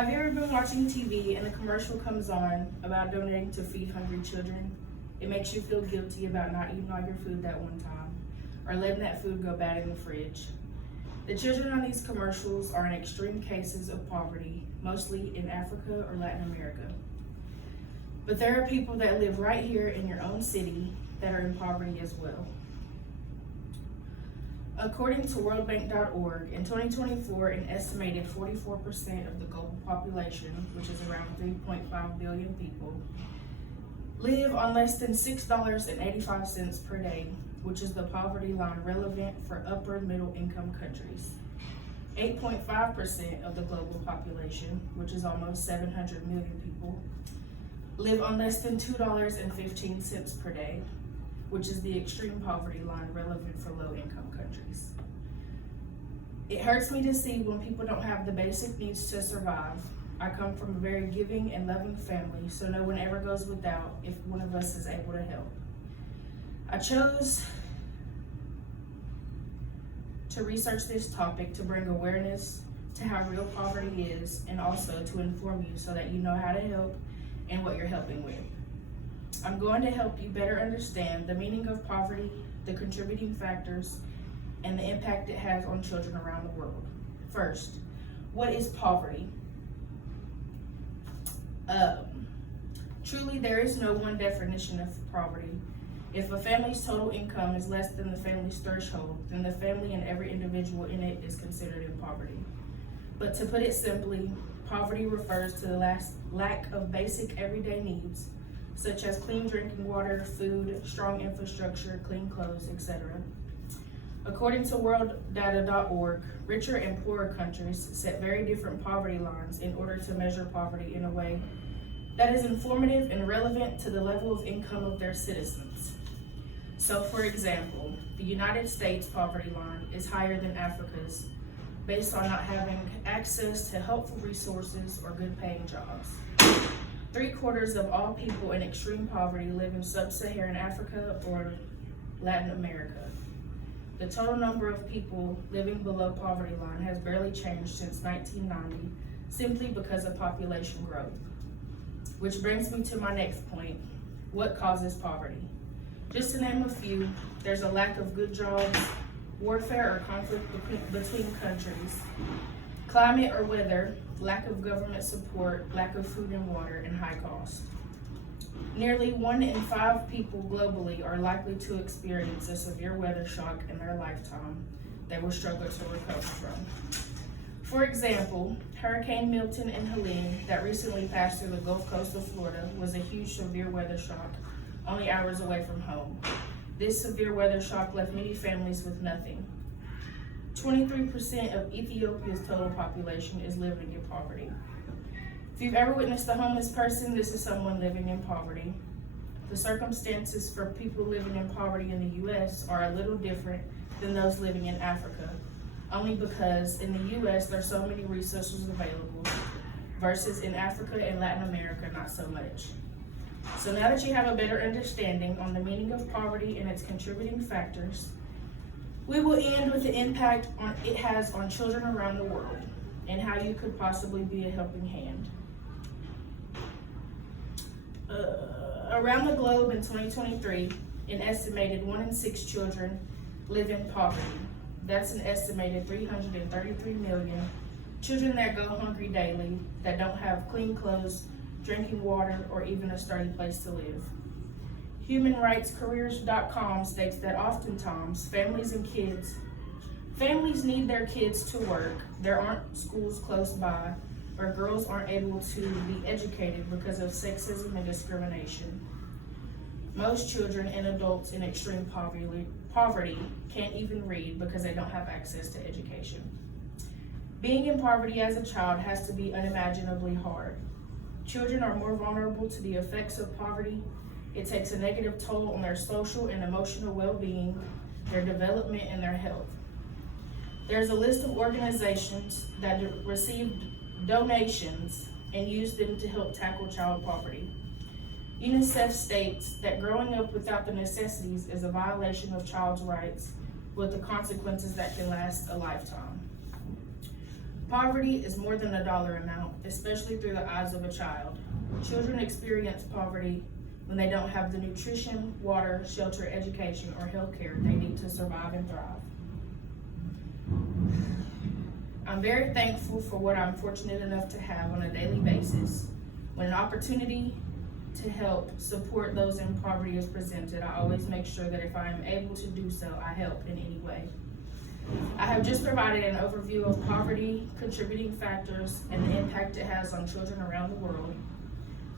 Have you ever been watching TV and a commercial comes on about donating to feed hungry children? It makes you feel guilty about not eating all your food that one time, or letting that food go bad in the fridge. The children on these commercials are in extreme cases of poverty, mostly in Africa or Latin America. But there are people that live right here in your own city that are in poverty as well. According to worldbank.org, in 2024, an estimated 44% of the global population, which is around 3.5 billion people, live on less than $6.85 per day, which is the poverty line relevant for upper middle income countries. 8.5% of the global population, which is almost 700 million people, live on less than $2.15 per day, which is the extreme poverty line relevant for low income countries. It hurts me to see when people don't have the basic needs to survive. I come from a very giving and loving family, so no one ever goes without if one of us is able to help. I chose to research this topic to bring awareness to how real poverty is, and also to inform you so that you know how to help and what you're helping with. I'm going to help you better understand the meaning of poverty, the contributing factors, and the impact it has on children around the world. First, what is poverty? Truly, there is no one definition of poverty. If a family's total income is less than the family's threshold, then the family and every individual in it is considered in poverty. But to put it simply, poverty refers to the lack of basic everyday needs, such as clean drinking water, food, strong infrastructure, clean clothes, etc. According to worlddata.org, richer and poorer countries set very different poverty lines in order to measure poverty in a way that is informative and relevant to the level of income of their citizens. So, for example, the United States poverty line is higher than Africa's, based on not having access to helpful resources or good paying jobs. 3/4 of all people in extreme poverty live in sub-Saharan Africa or Latin America. The total number of people living below poverty line has barely changed since 1990, simply because of population growth. Which brings me to my next point: what causes poverty? Just to name a few, there's a lack of good jobs, warfare or conflict between countries, climate or weather, lack of government support, lack of food and water, and high cost. Nearly 1 in 5 people globally are likely to experience a severe weather shock in their lifetime they will struggle to recover from. For example, Hurricane Milton and Helene that recently passed through the Gulf Coast of Florida was a huge severe weather shock only hours away from home. This severe weather shock left many families with nothing. 23% of Ethiopia's total population is living in poverty. If you've ever witnessed a homeless person, this is someone living in poverty. The circumstances for people living in poverty in the U.S. are a little different than those living in Africa, only because in the U.S. there are so many resources available, versus in Africa and Latin America, not so much. So now that you have a better understanding on the meaning of poverty and its contributing factors, we will end with the impact it has on children around the world and how you could possibly be a helping hand. Around the globe in 2023, an estimated 1 in 6 children live in poverty. That's an estimated 333 million children that go hungry daily, that don't have clean clothes, drinking water, or even a sturdy place to live. HumanRightsCareers.com states that oftentimes families need their kids to work, there aren't schools close by, or girls aren't able to be educated because of sexism and discrimination. Most children and adults in extreme poverty can't even read because they don't have access to education. Being in poverty as a child has to be unimaginably hard. Children are more vulnerable to the effects of poverty. It takes a negative toll on their social and emotional well-being, their development, and their health. There's a list of organizations that received donations and use them to help tackle child poverty. UNICEF states that growing up without the necessities is a violation of child's rights, with the consequences that can last a lifetime. Poverty is more than a dollar amount, especially through the eyes of a child. Children experience poverty when they don't have the nutrition, water, shelter, education, or health care they need to survive and thrive. I'm very thankful for what I'm fortunate enough to have on a daily basis. When an opportunity to help support those in poverty is presented, I always make sure that if I am able to do so, I help in any way. I have just provided an overview of poverty, contributing factors, and the impact it has on children around the world.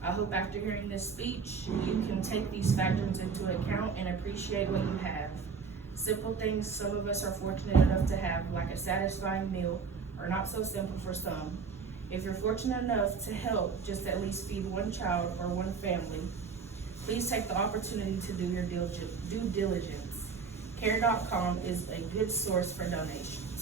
I hope after hearing this speech, you can take these factors into account and appreciate what you have. Simple things some of us are fortunate enough to have, like a satisfying meal, are not so simple for some. If you're fortunate enough to help just at least feed one child or one family, please take the opportunity to do your due diligence. Care.com is a good source for donations.